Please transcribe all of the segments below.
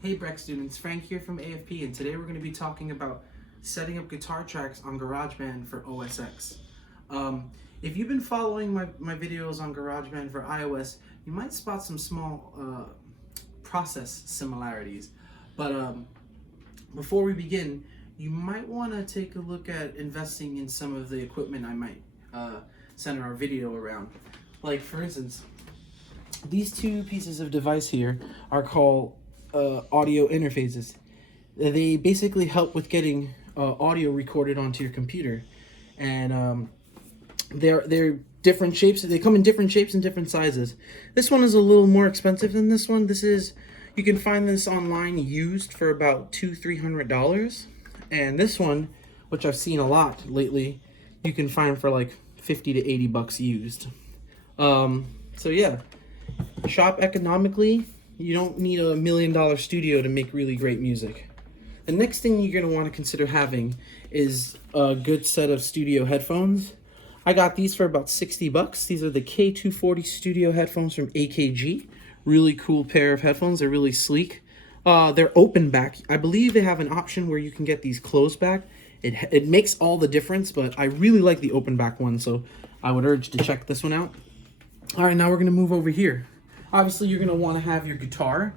Hey Breck students, Frank here from AFP, and today we're going to be talking about setting up guitar tracks on GarageBand for OSX. If you've been following my videos on GarageBand for iOS, you might spot some small process similarities. But before we begin, you might want to take a look at investing in some of the equipment I might center our video around. Like for instance, these two pieces of device here are called audio interfaces. They basically help with getting audio recorded onto your computer, and they're different shapes. They come in different shapes and different sizes. This one is a little more expensive than this one. You can find this online used for about $200-300, and this one, which I've seen a lot lately, you can find for like $50 to $80 used. So yeah, shop economically. You don't need $1 million studio to make really great music. The next thing you're going to want to consider having is a good set of studio headphones. I got these for about $60. These are the K240 studio headphones from AKG. Really cool pair of headphones. They're really sleek. They're open back. I believe they have an option where you can get these closed back. It makes all the difference, but I really like the open back one, so I would urge to check this one out. All right, now we're going to move over here. Obviously, you're going to want to have your guitar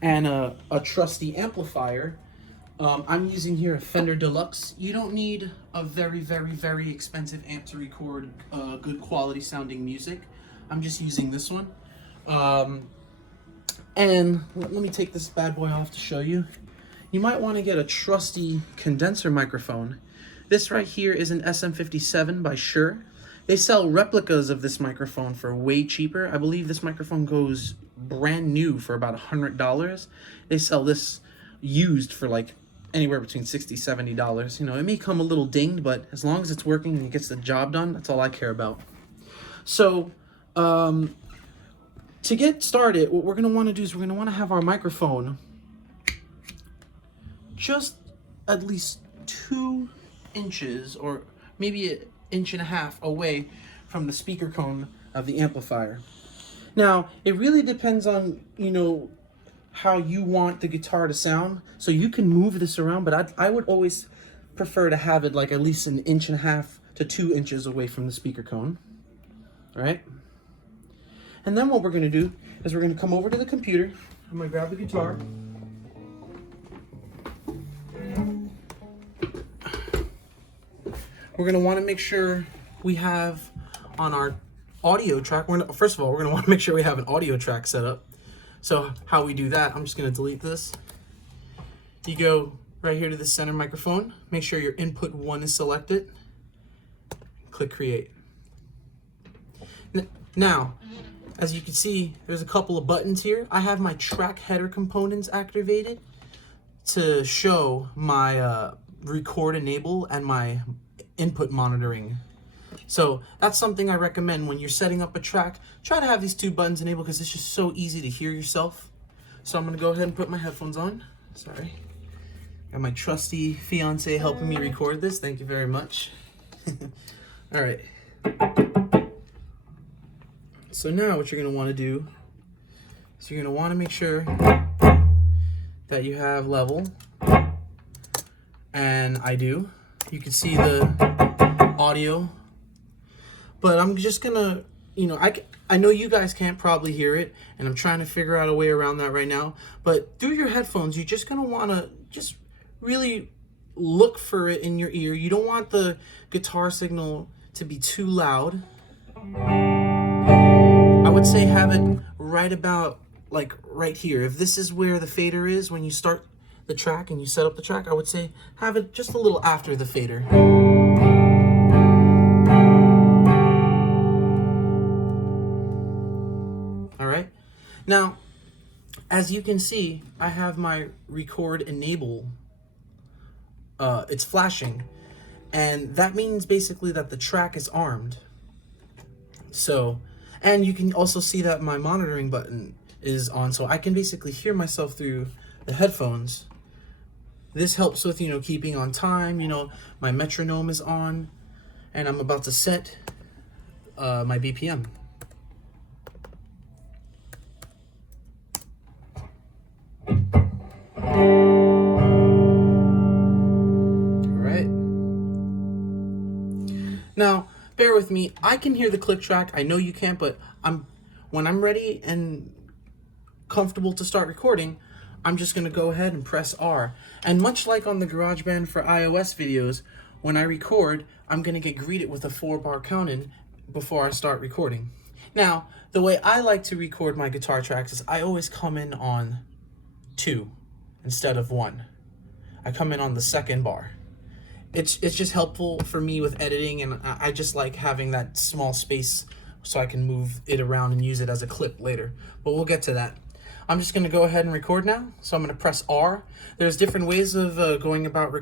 and a trusty amplifier. I'm using here a Fender Deluxe. You don't need a very expensive amp to record good quality sounding music. I'm just using this one. And let me take this bad boy off to show you. You might want to get a trusty condenser microphone. This right here is an SM57 by Shure. They sell replicas of this microphone for way cheaper. I believe this microphone goes brand new for about $100. They sell this used for like anywhere between $60-70. You know, it may come a little dinged, but as long as it's working and it gets the job done, that's all I care about. So, to get started, what we're going to want to do is we're going to want to have our microphone just at least 2 inches or maybe an inch and a half away from the speaker cone of the amplifier. Now, it really depends on, how you want the guitar to sound. So you can move this around, but I would always prefer to have it like at least an inch and a half to 2 inches away from the speaker cone. All right? And then what we're going to do is we're going to come over to the computer. I'm going to grab the guitar. We're going to want to make sure we have on our audio track. First of all, we're going to want to make sure we have an audio track set up. So how we do that, I'm just going to delete this. You go right here to the center microphone. Make sure your input 1 is selected. Click create. Now, as you can see, there's a couple of buttons here. I have my track header components activated to show my record enable and my input monitoring. So that's something I recommend when you're setting up a track. Try to have these 2 buttons enabled because it's just so easy to hear yourself. So I'm going to go ahead and put my headphones on. Sorry. Got my trusty fiance helping me record this. Thank you very much. All right. So now what you're going to want to do is you're going to want to make sure that you have level. And I do. You can see the audio. But I'm just gonna, I know you guys can't probably hear it, and I'm trying to figure out a way around that right now. But through your headphones, you're just gonna wanna just really look for it in your ear. You don't want the guitar signal to be too loud. I would say have it right about, like right here. If this is where the fader is when you start the track and you set up the track, I would say have it just a little after the fader. Now, as you can see, I have my record enable. It's flashing, and that means basically that the track is armed. So, and you can also see that my monitoring button is on, so I can basically hear myself through the headphones. This helps with, keeping on time. My metronome is on, and I'm about to set my BPM. Now, bear with me. I can hear the click track. I know you can't, but when I'm ready and comfortable to start recording, I'm just going to go ahead and press R. And much like on the GarageBand for iOS videos, when I record, I'm going to get greeted with a 4-bar count-in before I start recording. Now, the way I like to record my guitar tracks is I always come in on 2 instead of 1. I come in on the 2nd bar. It's just helpful for me with editing, and I just like having that small space so I can move it around and use it as a clip later. But we'll get to that. I'm just going to go ahead and record now. So I'm going to press R. There's different ways of going about,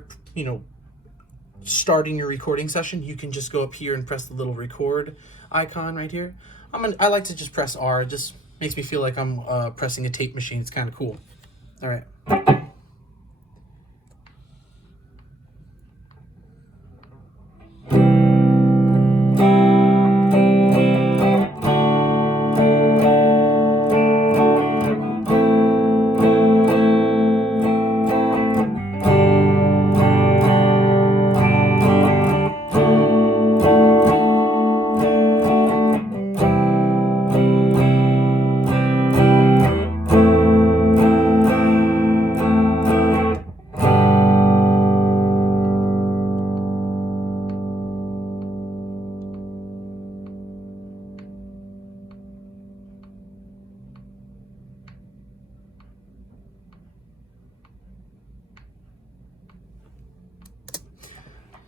starting your recording session. You can just go up here and press the little record icon right here. I like to just press R. It just makes me feel like I'm pressing a tape machine. It's kind of cool. All right.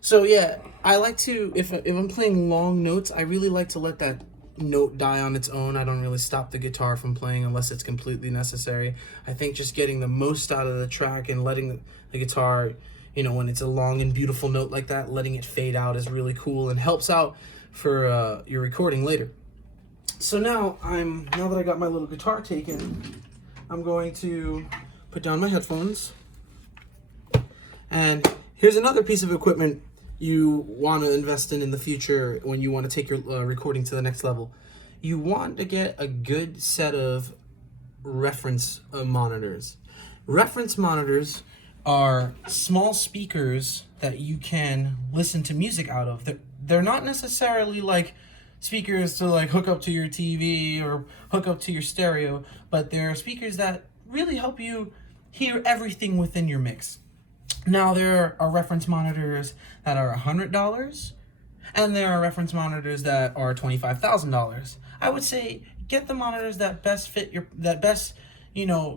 So yeah, I like to, if I'm playing long notes, I really like to let that note die on its own. I don't really stop the guitar from playing unless it's completely necessary. I think just getting the most out of the track and letting the guitar, when it's a long and beautiful note like that, letting it fade out is really cool and helps out for your recording later. So now that I got my little guitar taken, I'm going to put down my headphones. And here's another piece of equipment you want to invest in the future when you want to take your recording to the next level. You want to get a good set of reference monitors. Reference monitors are small speakers that you can listen to music out of. They're not necessarily like speakers to like hook up to your TV or hook up to your stereo, but they're speakers that really help you hear everything within your mix. Now, there are reference monitors that are $100, and there are reference monitors that are $25,000. I would say get the monitors that best fit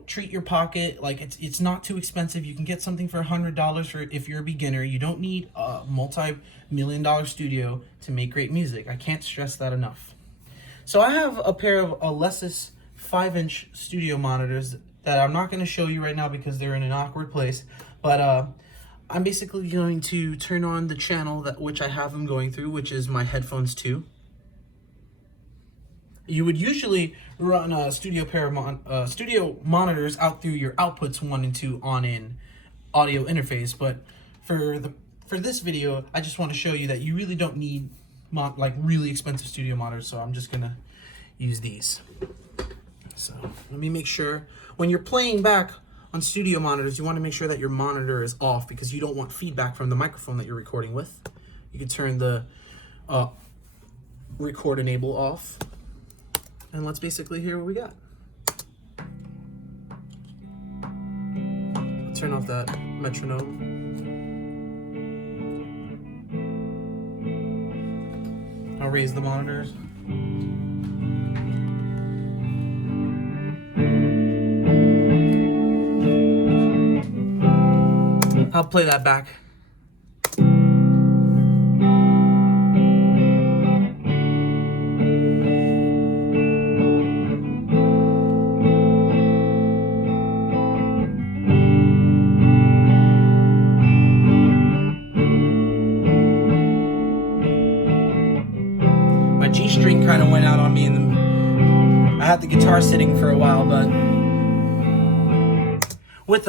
treat your pocket. Like it's not too expensive. You can get something for $100 for if you're a beginner. You don't need a multi-million-dollar studio to make great music. I can't stress that enough. So I have a pair of Alesis 5-inch studio monitors that I'm not going to show you right now because they're in an awkward place. But I'm basically going to turn on the channel which I have them going through, which is my headphones 2. You would usually run a studio monitors out through your outputs 1 and 2 on-in audio interface. But for this video, I just want to show you that you really don't need really expensive studio monitors. So I'm just gonna use these. So let me make sure when you're playing back on studio monitors, you want to make sure that your monitor is off because you don't want feedback from the microphone that you're recording with. You can turn the record enable off, and let's basically hear what we got. Turn off that metronome. I'll raise the monitors. I'll play that back. My G string kind of went out on me I had the guitar sitting for a while, but with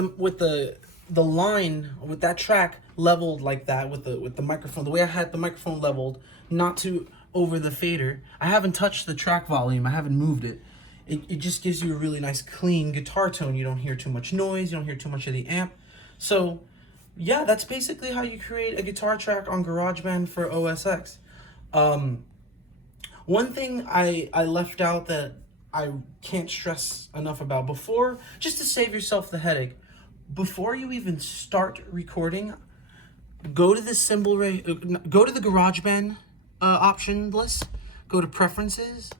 the line with that track leveled like that with the microphone, the way I had the microphone leveled, not too over the fader. I haven't touched the track volume. I haven't moved it. It just gives you a really nice clean guitar tone. You don't hear too much noise. You don't hear too much of the amp. So yeah, that's basically how you create a guitar track on GarageBand for OSX. One thing I left out that I can't stress enough about before, just to save yourself the headache, before you even start recording, go to the go to the GarageBand option list, go to preferences,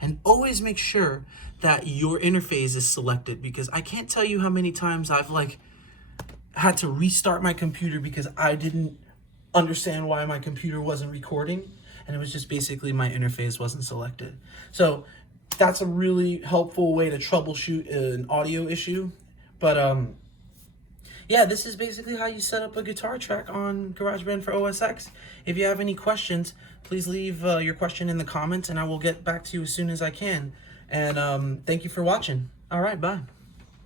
and always make sure that your interface is selected, because I can't tell you how many times I've had to restart my computer because I didn't understand why my computer wasn't recording, and it was just basically my interface wasn't selected. So that's a really helpful way to troubleshoot an audio issue. But yeah, this is basically how you set up a guitar track on GarageBand for OSX. If you have any questions, please leave your question in the comments, and I will get back to you as soon as I can. And thank you for watching. All right, bye.